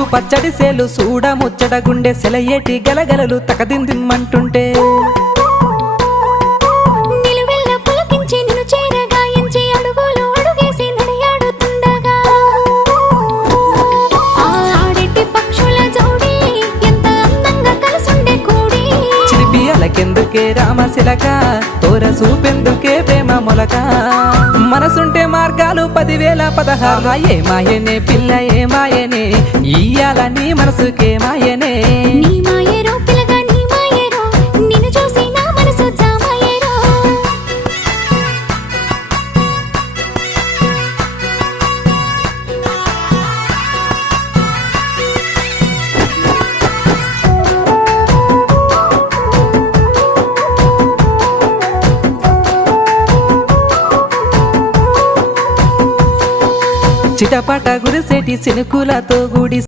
ముద్దు పచ్చడి సేలు సూడ ముచ్చట గుండె సెలయేటి గలగలలు తకదిందిమ్మంటుంటే నిలువెల్ల పులకించి నిన్ను చేరగాయించి అడుగులు అడుగేసి నడియాడుతుండగా ఆడెట్టి పక్షుల జోడి ఎంత అందంగా కలుసుండే కూడి చిలిపి అలకెందుకే రామశిలక తోర సూపెందుకే ప్రేమ మొలక మనసుంటే మార్గాలు 10,016 ఏ మాయనే పిల్ల ఏ మాయనే ఇయ్యాల నీ మనసుకే మాయనే నీ మాయేరో పిల్లగా నీ మాయేరో నిన్ను చూసి నా మనసు జామాయేరో చిటపట గురిసేటి సినుకులతో గుడి